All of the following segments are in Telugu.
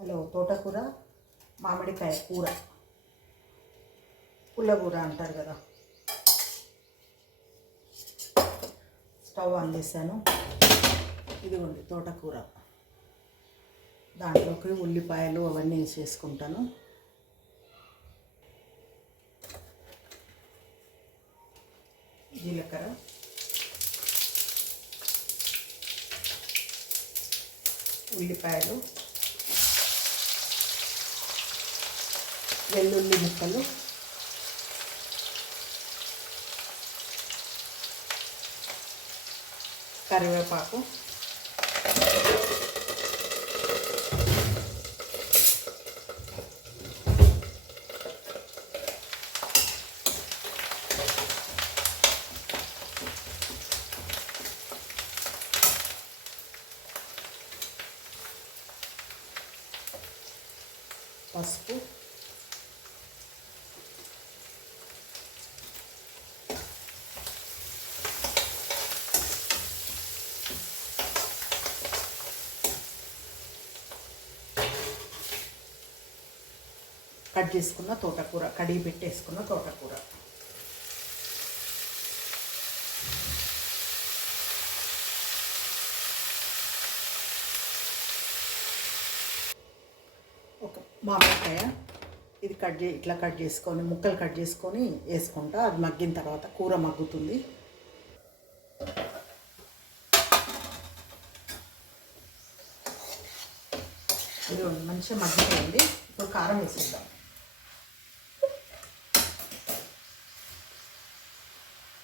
హలో తోటకూర మామిడికాయ కూర. పుల్లకూర అంటారు కదా. స్టవ్ ఆన్ చేశాను. ఇదిగోండి తోటకూర. దాంట్లోకి ఉల్లిపాయలు అవన్నీ వేసేసుకుంటాను. జీలకర్ర. ఉల్లిపాయలు. వెల్లుల్లి ముక్కలు. కరివేపాకు. పసుపు. కట్ చేసుకున్న తోటకూర కడిగి పెట్టేసుకున్న తోటకూర. ఒక మామిడికాయ ఇది కట్ చే ఇట్లా కట్ చేసుకొని ముక్కలు కట్ చేసుకొని వేసుకుంటా అది మగ్గిన తర్వాత కూర మగ్గుతుంది. ఇది మంచిగా మగ్గిపోయింది. ఇప్పుడు కారం వేసేద్దాం.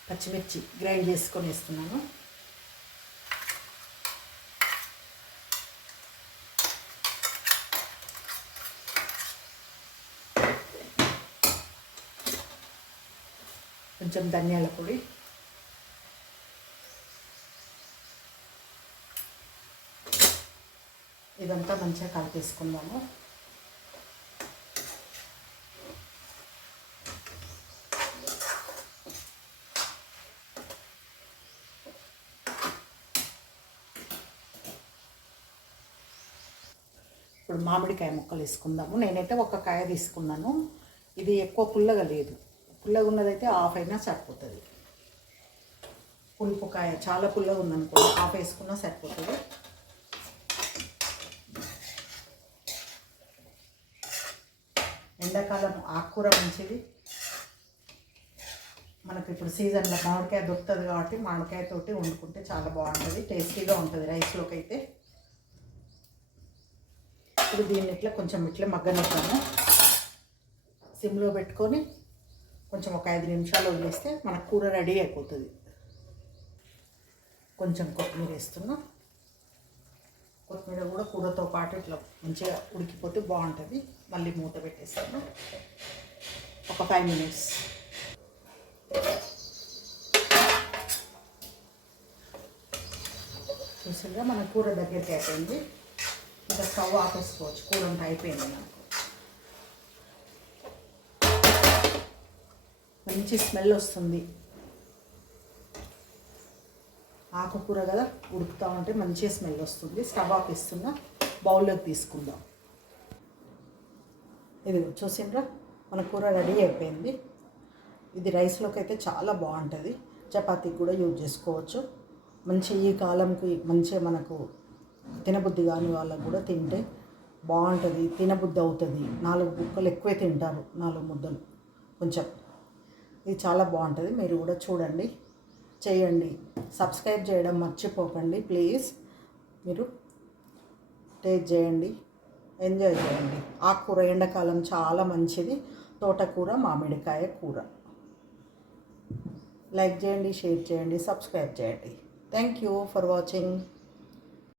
పచ్చిమిర్చి గ్రైండ్ చేసుకొని వేస్తున్నాను. కొంచెం ధనియాల పొడి. ఇదంతా మంచిగా కలిపేసుకుందాము. ఇప్పుడు మామిడికాయ ముక్కలు వేసుకుందాము. నేనైతే ఒక కాయ తీసుకున్నాను. ఇది ఎక్కువ పుల్లగా లేదు. పుల్లగా ఉన్నదైతే హాఫ్ అయినా సరిపోతుంది. పులుపు కాయ చాలా పుల్లగా ఉందనుకో హాఫ్ వేసుకున్నా సరిపోతుంది. ఎండాకాలం ఆకుకూర మంచిది. మనకి ఇప్పుడు సీజన్లో మామిడికాయ దొరుకుతుంది కాబట్టి మామిడికాయతోటి వండుకుంటే చాలా బాగుంటుంది. టేస్టీగా ఉంటుంది రైస్లోకి అయితే ఇప్పుడు దీన్ని ఇట్లా కొంచెం ఇట్లా మగ్గనిద్దాము. సిమ్లో పెట్టుకొని కొంచెం ఒక ఐదు నిమిషాలు వదిలేస్తే మన కూర రెడీ అయిపోతుంది. కొంచెం కొత్తిమీర వేస్తున్నా. కొత్తిమీర కూడా కూరతో పాటు ఇట్లా మంచిగా ఉడికిపోతే బాగుంటుంది. మళ్ళీ మూత పెట్టేస్తాను ఒక ఫైవ్ మినిట్స్. చూసిందా మన కూర దగ్గరికి అయిపోయింది. ఇంకా స్టవ్ ఆపేసుకోవచ్చు. కూర ఉంటే అయిపోయింది నాకు. మంచి స్మెల్ వస్తుంది. ఆకుకూర కదా ఉడుకుతూ ఉంటే మంచి స్మెల్ వస్తుంది. స్టవ్ ఆఫ్ ఇస్తున్నా బౌల్లోకి తీసుకుందాం. ఇది చూసిండ్రా? మన కూర రెడీ అయిపోయింది. ఇది రైస్లోకి అయితే చాలా బాగుంటుంది. చపాతీకి కూడా యూజ్ చేసుకోవచ్చు. మంచి ఈ కాలంకి మంచిగా మనకు తినబుద్ధి కాని వాళ్ళకు కూడా తింటే బాగుంటుంది తినబుద్ధి అవుతుంది. నాలుగు బుక్కలు ఎక్కువే తింటారు నాలుగు ముద్దలు. కొంచెం. ఇది చాలా బాగుంటుంది మీరు కూడా చూడండి. చేయండి. సబ్స్క్రైబ్ చేయడం మర్చిపోకండి ప్లీజ్. మీరు టేస్ట్ చేయండి ఎంజాయ్ చేయండి. ఆకుకూర ఎండాకాలం చాలా మంచిది. తోటకూర మామిడికాయ కూర. లైక్ చేయండి షేర్ చేయండి సబ్స్క్రైబ్ చేయండి. Thank you for watching